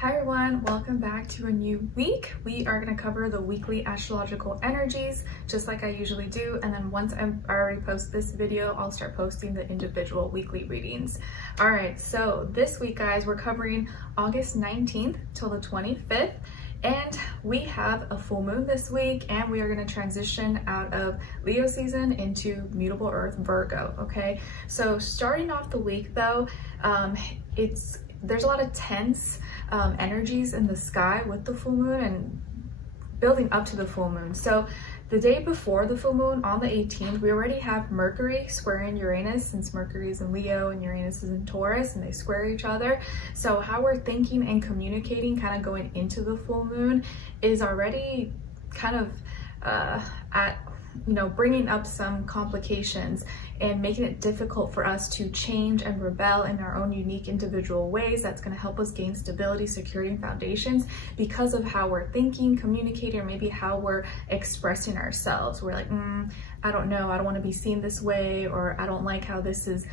Hi everyone, welcome back to a new week. We are going to cover the weekly astrological energies just like I usually do, and then once I already post this video, I'll start posting the individual weekly readings. Alright, so this week guys, we're covering August 19th till the 25th, and we have a full moon this week, and we are going to transition out of Leo season into mutable earth Virgo. Okay, so starting off the week though, there's a lot of tense energies in the sky with the full moon and building up to the full moon. So the day before the full moon on the 18th, we already have Mercury squaring Uranus, since Mercury is in Leo and Uranus is in Taurus, and they square each other. So how we're thinking and communicating kind of going into the full moon is already kind of bringing up some complications and making it difficult for us to change and rebel in our own unique individual ways. That's going to help us gain stability, security, and foundations because of how we're thinking, communicating, or maybe how we're expressing ourselves. We're like, I don't know, I don't want to be seen this way, or I don't like how this is,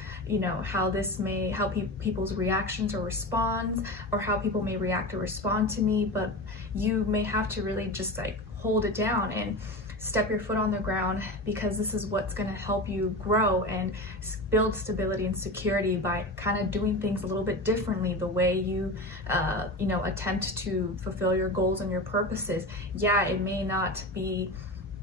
how people's reactions or responds, or how people may react or respond to me. But you may have to really just like hold it down and step your foot on the ground, because this is what's going to help you grow and build stability and security by kind of doing things a little bit differently, the way you attempt to fulfill your goals and your purposes. Yeah, it may not be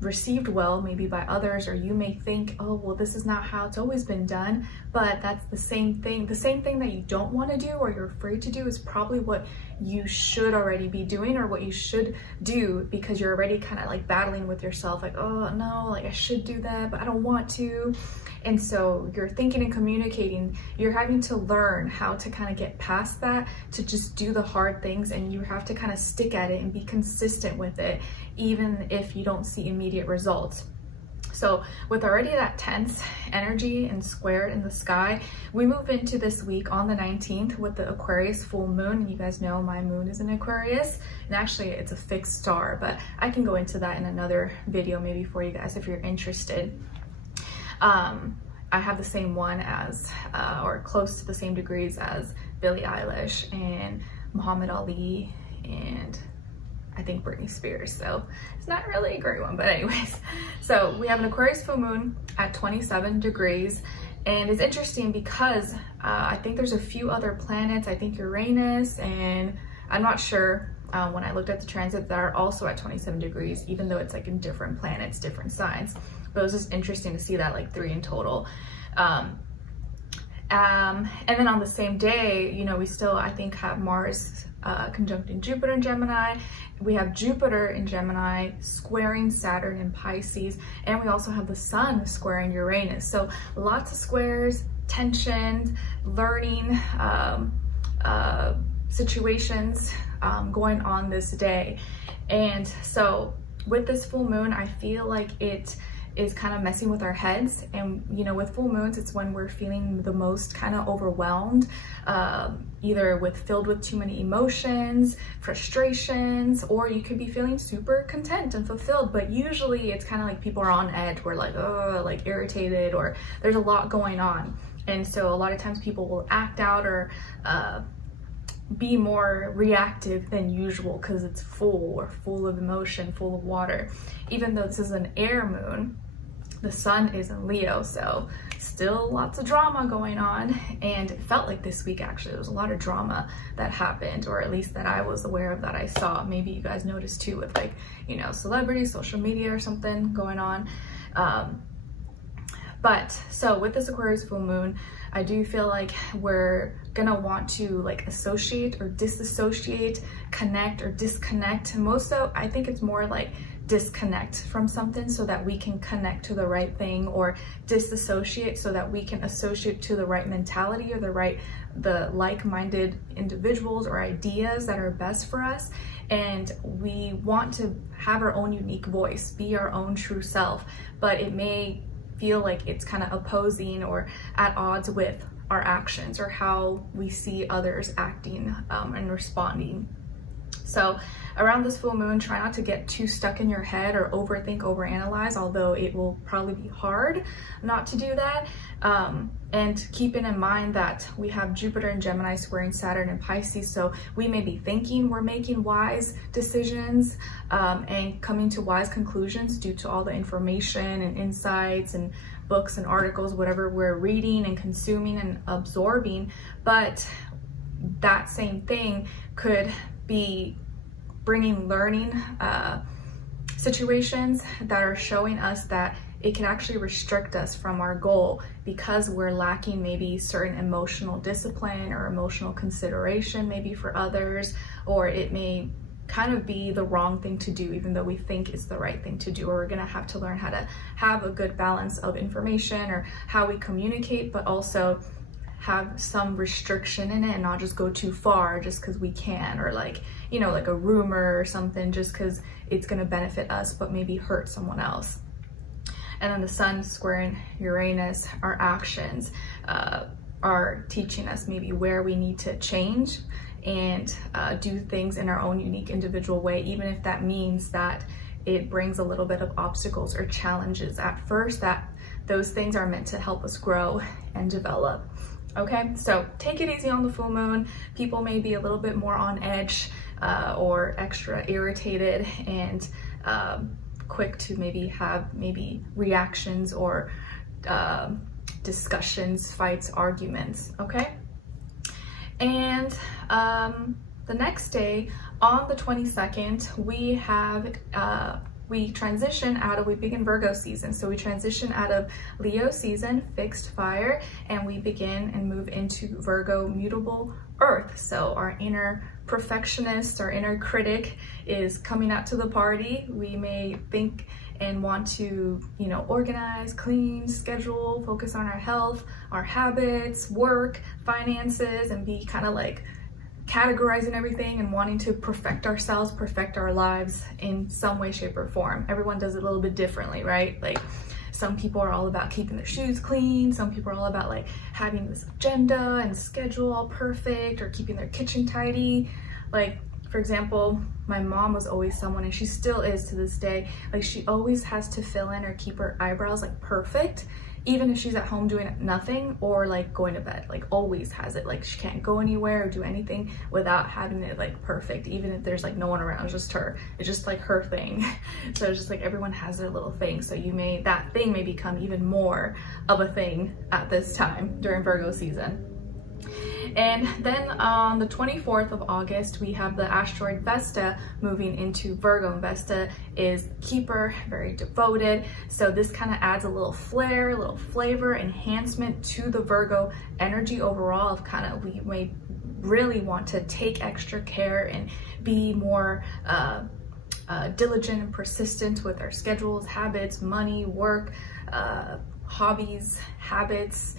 received well maybe by others, or you may think, oh well, this is not how it's always been done, but that's the same thing that you don't want to do or you're afraid to do is probably what you should already be doing, or what you should do, because you're already kind of like battling with yourself, like, oh no, like I should do that but I don't want to. And so you're thinking and communicating, you're having to learn how to kind of get past that, to just do the hard things, and you have to kind of stick at it and be consistent with it, even if you don't see immediate results. So with already that tense energy and squared in the sky, we move into this week on the 19th with the Aquarius full moon. And you guys know my moon is in Aquarius, and actually it's a fixed star, but I can go into that in another video maybe for you guys if you're interested. I have the same one as, or close to the same degrees as Billie Eilish and Muhammad Ali and I think Britney Spears, so it's not really a great one, but anyways. So we have an Aquarius full moon at 27 degrees, and it's interesting because I think there's a few other planets, I think Uranus, and I'm not sure when I looked at the transit, that are also at 27 degrees, even though it's like in different planets, different signs. But it was just interesting to see that, like 3 in total. And then on the same day, we still, I think, have Mars conjuncting Jupiter in Gemini. We have Jupiter in Gemini squaring Saturn in Pisces, and we also have the Sun squaring Uranus. So lots of squares, tensions, learning situations going on this day. And so with this full moon, I feel like it is kind of messing with our heads. And with full moons, it's when we're feeling the most kind of overwhelmed, either filled with too many emotions, frustrations, or you could be feeling super content and fulfilled. But usually it's kind of like people are on edge. We're like, oh, like irritated, or there's a lot going on. And so a lot of times people will act out or be more reactive than usual because it's full of emotion, full of water. Even though this is an air moon, the sun is in Leo, so still lots of drama going on. And it felt like this week actually there was a lot of drama that happened, or at least that I was aware of, that I saw. Maybe you guys noticed too, with like celebrities, social media or something going on. But so with this Aquarius full moon, I do feel like we're gonna want to like associate or disassociate, connect or disconnect. And I think it's more like disconnect from something so that we can connect to the right thing, or disassociate so that we can associate to the right mentality, or the like-minded individuals or ideas that are best for us. And we want to have our own unique voice, be our own true self, but it may feel like it's kind of opposing or at odds with our actions or how we see others acting and responding. So around this full moon, try not to get too stuck in your head or overthink, overanalyze, although it will probably be hard not to do that. And keeping in mind that we have Jupiter in Gemini squaring Saturn in Pisces, so we may be thinking we're making wise decisions and coming to wise conclusions due to all the information and insights and books and articles, whatever we're reading and consuming and absorbing. But that same thing could be bringing learning situations that are showing us that it can actually restrict us from our goal because we're lacking maybe certain emotional discipline or emotional consideration maybe for others, or it may kind of be the wrong thing to do even though we think it's the right thing to do. Or we're gonna have to learn how to have a good balance of information or how we communicate, but also have some restriction in it and not just go too far just because we can, or like, you know, like a rumor or something just because it's going to benefit us but maybe hurt someone else. And then the sun squaring Uranus, our actions are teaching us maybe where we need to change and do things in our own unique individual way, even if that means that it brings a little bit of obstacles or challenges at first, that those things are meant to help us grow and develop. Okay, so take it easy on the full moon. People may be a little bit more on edge or extra irritated and quick to maybe have reactions or discussions, fights, arguments, okay? And the next day, on the 22nd, we have we begin Virgo season. So we transition out of Leo season, fixed fire, and we begin and move into Virgo, mutable earth. So our inner perfectionist, our inner critic is coming out to the party. We may think and want to, you know, organize, clean, schedule, focus on our health, our habits, work, finances, and be kind of like categorizing everything and wanting to perfect ourselves, perfect our lives in some way, shape, or form. Everyone does it a little bit differently, right? Like some people are all about keeping their shoes clean. Some people are all about like having this agenda and schedule all perfect, or keeping their kitchen tidy. Like, for example, my mom was always someone, and she still is to this day, like she always has to fill in or keep her eyebrows like perfect, even if she's at home doing nothing or like going to bed, like always has it. Like she can't go anywhere or do anything without having it like perfect, even if there's like no one around, it's just her. It's just like her thing. So it's just like everyone has their little thing. So that thing may become even more of a thing at this time during Virgo season. And then on the 24th of August, we have the asteroid Vesta moving into Virgo. And Vesta is keeper, very devoted. So this kind of adds a little flair, a little flavor, enhancement to the Virgo energy overall of kind of, we may really want to take extra care and be more diligent and persistent with our schedules, habits, money, work, hobbies, habits,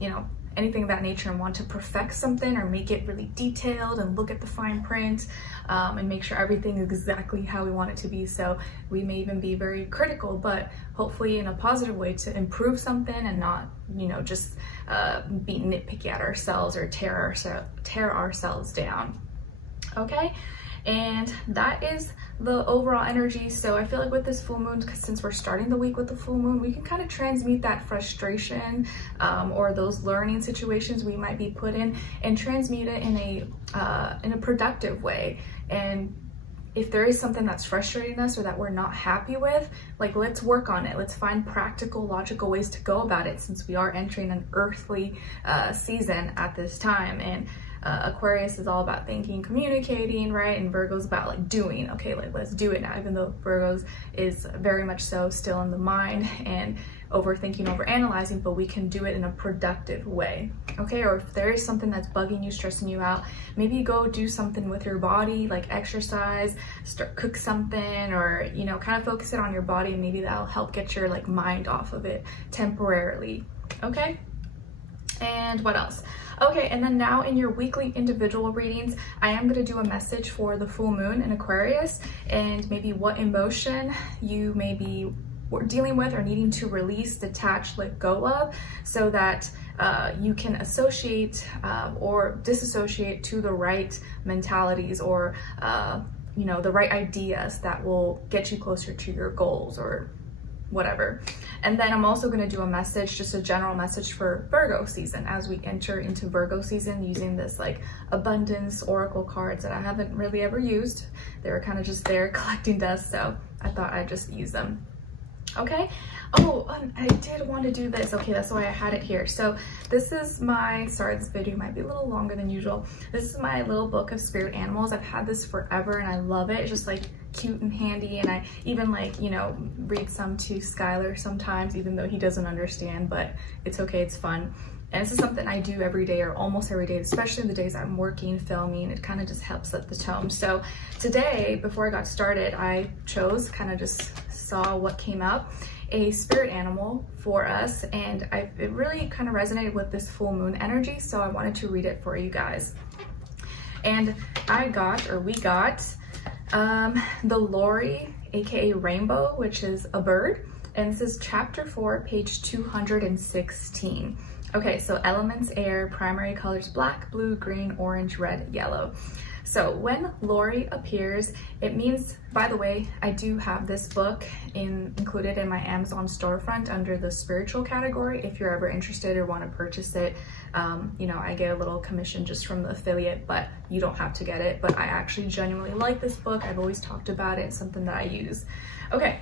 you know, anything of that nature, and want to perfect something or make it really detailed and look at the fine print and make sure everything is exactly how we want it to be. So we may even be very critical, but hopefully in a positive way, to improve something and not, you know, just be nitpicky at ourselves or tear ourselves down. Okay, and that is the overall energy. So I feel like with this full moon, since we're starting the week with the full moon, we can kind of transmute that frustration or those learning situations we might be put in, and transmute it in a productive way. And if there is something that's frustrating us or that we're not happy with, like, let's work on it. Let's find practical, logical ways to go about it, since we are entering an earthly season at this time. And Aquarius is all about thinking, communicating, right? And Virgo's about like doing. Okay, like let's do it now, even though Virgo's is very much so still in the mind and overthinking, overanalyzing, but we can do it in a productive way. Okay, or if there is something that's bugging you, stressing you out, maybe go do something with your body, like exercise, cook something, or, you know, kind of focus it on your body, and maybe that'll help get your like mind off of it temporarily. Okay, and what else? Okay, and then now in your weekly individual readings, I am going to do a message for the full moon in Aquarius, and maybe what emotion you may be dealing with or needing to release, detach, let go of, so that you can associate or disassociate to the right mentalities or you know, the right ideas that will get you closer to your goals or whatever. And then I'm also going to do a message, just a general message for Virgo season as we enter into Virgo season, using this like abundance oracle cards that I haven't really ever used. They were kind of just there collecting dust, so I thought I'd just use them. Okay. Oh, I did want to do this. Okay, that's why I had it here. So this is my, sorry, this video might be a little longer than usual. This is my little book of spirit animals. I've had this forever and I love it. It's just like cute and handy, and I even like, you know, read some to Skylar sometimes, even though he doesn't understand, but it's okay, it's fun. And this is something I do every day or almost every day, especially the days I'm working, filming. It kind of just helps set the tone. So today, before I got started, I chose, kind of just saw what came up, a spirit animal for us, and it really kind of resonated with this full moon energy, so I wanted to read it for you guys. And I got, or we got, the Lori, aka Rainbow, which is a bird, and this is chapter 4, page 216. Okay, so elements air, primary colors black, blue, green, orange, red, yellow. So when Lori appears, it means, by the way, I do have this book included in my Amazon storefront under the spiritual category. If you're ever interested or want to purchase it, you know, I get a little commission just from the affiliate, but you don't have to get it. But I actually genuinely like this book. I've always talked about it. It's something that I use. Okay,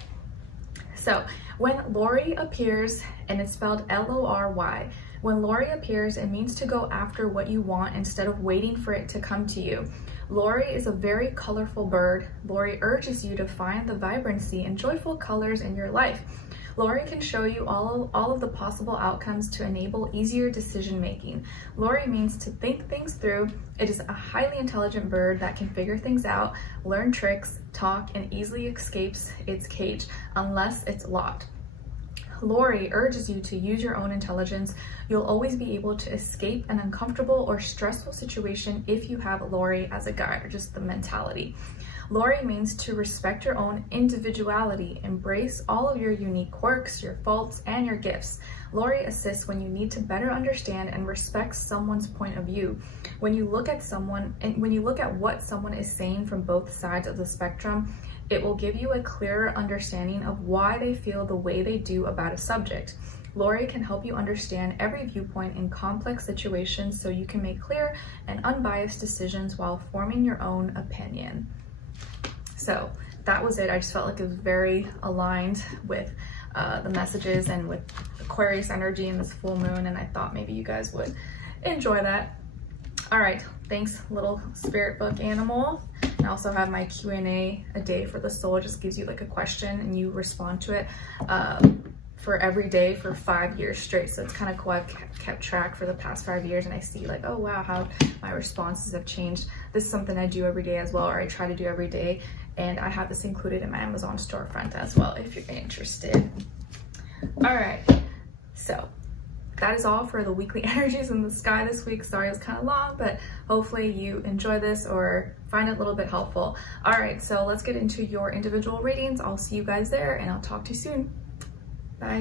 so when Lori appears, and it's spelled L-O-R-Y, when Lori appears, it means to go after what you want instead of waiting for it to come to you. Lori is a very colorful bird. Lori urges you to find the vibrancy and joyful colors in your life. Lori can show you all of the possible outcomes to enable easier decision making. Lori means to think things through. It is a highly intelligent bird that can figure things out, learn tricks, talk, and easily escapes its cage unless it's locked. Lori urges you to use your own intelligence. You'll always be able to escape an uncomfortable or stressful situation if you have Lori as a guide, or just the mentality. Lori means to respect your own individuality, embrace all of your unique quirks, your faults, and your gifts. Lori assists when you need to better understand and respect someone's point of view. When you look at someone, and when you look at what someone is saying from both sides of the spectrum, it will give you a clearer understanding of why they feel the way they do about a subject. Lori can help you understand every viewpoint in complex situations so you can make clear and unbiased decisions while forming your own opinion. So that was it. I just felt like it was very aligned with the messages and with Aquarius energy and this full moon, and I thought maybe you guys would enjoy that. All right, thanks, little spirit book animal. I also have my Q&A a day for the soul. It just gives you like a question and you respond to it for every day for 5 years straight. So it's kind of cool. I've kept track for the past 5 years, and I see like, oh wow, how my responses have changed. This is something I do every day as well, or I try to do every day. And I have this included in my Amazon storefront as well, if you're interested. All right, so that is all for the weekly energies in the sky this week. Sorry it was kind of long, but hopefully you enjoy this or find it a little bit helpful. All right, so let's get into your individual readings. I'll see you guys there, and I'll talk to you soon. Bye.